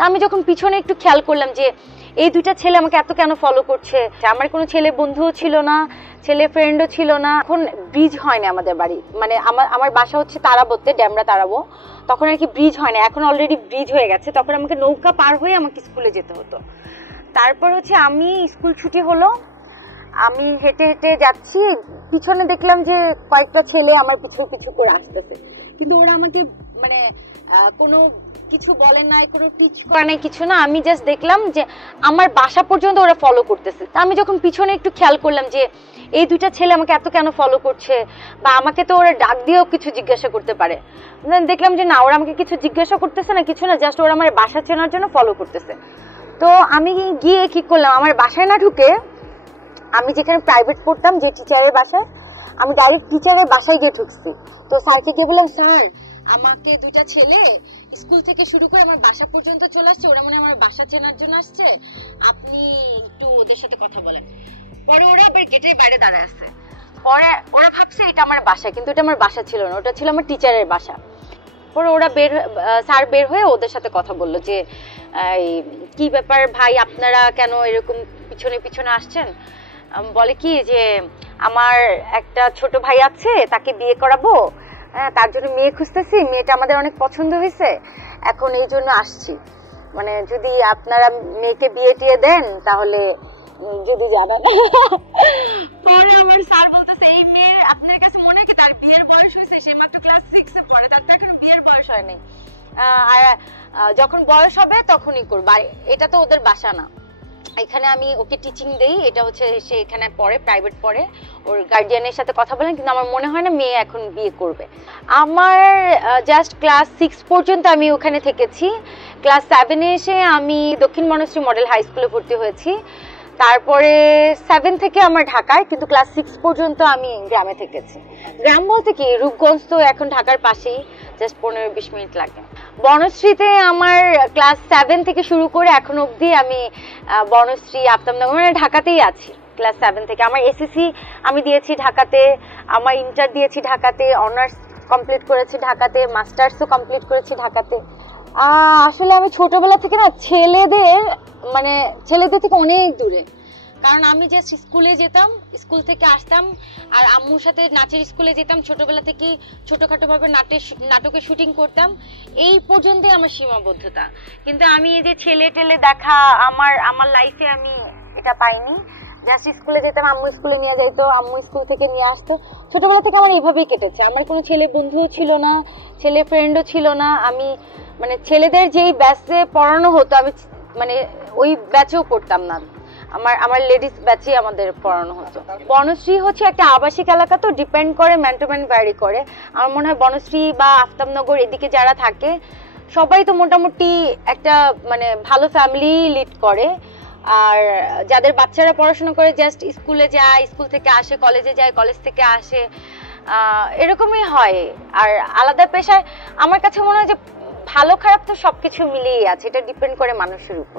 তা আমি যখন পিছনে একটু খেয়াল করলাম যে এই দুইটা ছেলে আমাকে এত কেন ফলো করছে, আমার কোনো ছেলে বন্ধুও ছিল না, ছেলে ফ্রেন্ডও ছিল না। এখন ব্রিজ হয়নি আমাদের বাড়ি, মানে আমার বাসা হচ্ছে তারাবোতে, ড্যামরা তারাবো। তখন আর কি ব্রিজ হয় না, এখন অলরেডি ব্রিজ হয়ে গেছে। তখন আমাকে নৌকা পার হয়ে আমাকে স্কুলে যেতে হতো। তারপর হচ্ছে আমি স্কুল ছুটি হলো, আমি হেঁটে হেঁটে যাচ্ছি, পিছনে দেখলাম যে কয়েকটা ছেলে আমার পিছু পিছু করে আসতেছে, কিন্তু ওরা আমাকে মানে কোনো কিছু বলে নাই, কোনো টিচ করে নাই, কিছু না। আমি জাস্ট দেখলাম যে আমার বাসা পর্যন্ত ওরা ফলো করতেছে। তা আমি যখন পিছনে একটু খেয়াল করলাম যে এই দুইটা ছেলে আমাকে এত কেন ফলো করছে, বা আমাকে তো ওরা ডাক দিয়েও কিছু জিজ্ঞাসা করতে পারে। দেখলাম যে না, ওরা আমাকে কিছু জিজ্ঞাসা করতেছে না, কিছু না, জাস্ট ওরা আমার বাসা চেনার জন্য ফলো করতেছে। তো আমি গিয়ে কি করলাম, আমার বাসায় না ঢুকে আমি যেখানে প্রাইভেট পড়তাম, যে টিচারের বাসায়, আমি ডাইরেক্ট টিচারের বাসায় গিয়ে ঢুকছি। তো স্যারকে গিয়ে বললাম, স্যার আমাকে দুইটা ছেলে স্কুল থেকে শুরু করে আমার বাসা পর্যন্ত চলে আসছে, ওরা মনে হয় আমার বাসা চেনার জন্য আসছে, আপনি একটু ওদের সাথে কথা বলেন। পরে ওরা আবার গেটের বাইরে দাঁড়ায় আছে। পরে ওরা ভাবছে এটা আমার বাসা, কিন্তু এটা আমার বাসা ছিল না, ওটা ছিল আমার টিচারের বাসা। পরে ওরা স্যার বের হয়ে ওদের সাথে কথা বললো যে কি ব্যাপার ভাই, আপনারা কেন এরকম পিছনে পিছনে আসছেন। বলে কি যে আমার একটা ছোট ভাই আছে, তাকে বিয়ে করাবো, তার জন্য মেয়ে খুঁজতেছি, মেয়েটা আমাদের অনেক পছন্দ হয়েছে, এখন এই জন্য আসছি, মানে যদি আপনারা মেয়েকে বিয়ে টিয়ে দেন তাহলে যদি জানান। পরে আমার স্যার বলতেছে, এই মেয়ের আপনার কাছে মনে হয় কি তার বিয়ের বয়স হয়েছে, সে মাত্র ক্লাস 6 এ পড়ে, তার তো এখনো বিয়ের বয়স হয়নি, আর যখন বয়স হবে তখনই করবো, আর এটা তো ওদের বাসা না, এখানে আমি ওকে টিচিং দেই, এটা হচ্ছে সে এখানে পড়ে, প্রাইভেট পড়ে, ওর গার্ডিয়ানের সাথে কথা বলেন, কিন্তু আমার মনে হয় না মেয়ে এখন বিয়ে করবে। আমার জাস্ট ক্লাস 6 পর্যন্ত আমি ওখানে থেকেছি। ক্লাস 7 এ এসে আমি দক্ষিণ বনশ্রী মডেল হাই স্কুলে ভর্তি হয়েছি। তারপরে 7 থেকে আমার ঢাকায়, কিন্তু ক্লাস 6 পর্যন্ত আমি গ্রামে থেকেছি। গ্রাম বলতে কি, রূপগঞ্জ তো এখন ঢাকার পাশেই, জাস্ট 15-20 মিনিট লাগে। বনশ্রীতে আমার ক্লাস 7 থেকে শুরু করে এখন অবধি আমি বনশ্রী, আফতাবনগর, মানে ঢাকাতেই আছি ক্লাস 7 থেকে। আমার এসএসসি আমি দিয়েছি ঢাকাতে, আমার ইন্টার দিয়েছি ঢাকাতে, অনার্স কমপ্লিট করেছি ঢাকাতে, মাস্টার্সও কমপ্লিট করেছি ঢাকাতে। আসলে আমি ছোটবেলা থেকে না ছেলেদের থেকে অনেক দূরে, কারণ আমি জাস্ট স্কুলে যেতাম, স্কুল থেকে আসতাম, আর আম্মুর সাথে নাচের স্কুলে যেতাম, ছোটবেলা থেকে ছোটখাটো ভাবে নাটকের শুটিং করতাম, এই পর্যন্তই আমার সীমাবদ্ধতা। কিন্তু আমি এই যে ছেলে টেলে দেখা আমার লাইফে আমি এটা পাইনি। জাস্ট স্কুলে যেতাম, আম্মু স্কুলে নিয়ে যাইতো, আম্মু স্কুল থেকে নিয়ে আসতো। ছোটবেলা থেকে আমার এইভাবেই কেটেছে। আমার কোনো ছেলে বন্ধুও ছিল না, ছেলে ফ্রেন্ডও ছিল না। আমি মানে ছেলেদের যেই ব্যাচে পড়ানো হতো, আমি মানে ওই ব্যাচেও পড়তাম না, আমার লেডিস ব্যাচে আমাদের পড়ানো হতো। বনশ্রী হচ্ছে একটা আবাসিক এলাকা, তো ডিপেন্ড করে, ম্যান টু ম্যান ভ্যারি করে। আমার মনে হয় বনশ্রী বা আফতাবনগর এদিকে যারা থাকে সবাই তো মোটামুটি একটা মানে ভালো ফ্যামিলি লিড করে, আর যাদের বাচ্চারা পড়াশোনা করে জাস্ট স্কুলে যায়, স্কুল থেকে আসে, কলেজে যায়, কলেজ থেকে আসে, এরকমই হয়। আর আলাদা পেশায় আমার কাছে মনে হয় যে ভালো খারাপ তো সবকিছু মিলিয়ে আছে, এটা ডিপেন্ড করে মানুষের উপর।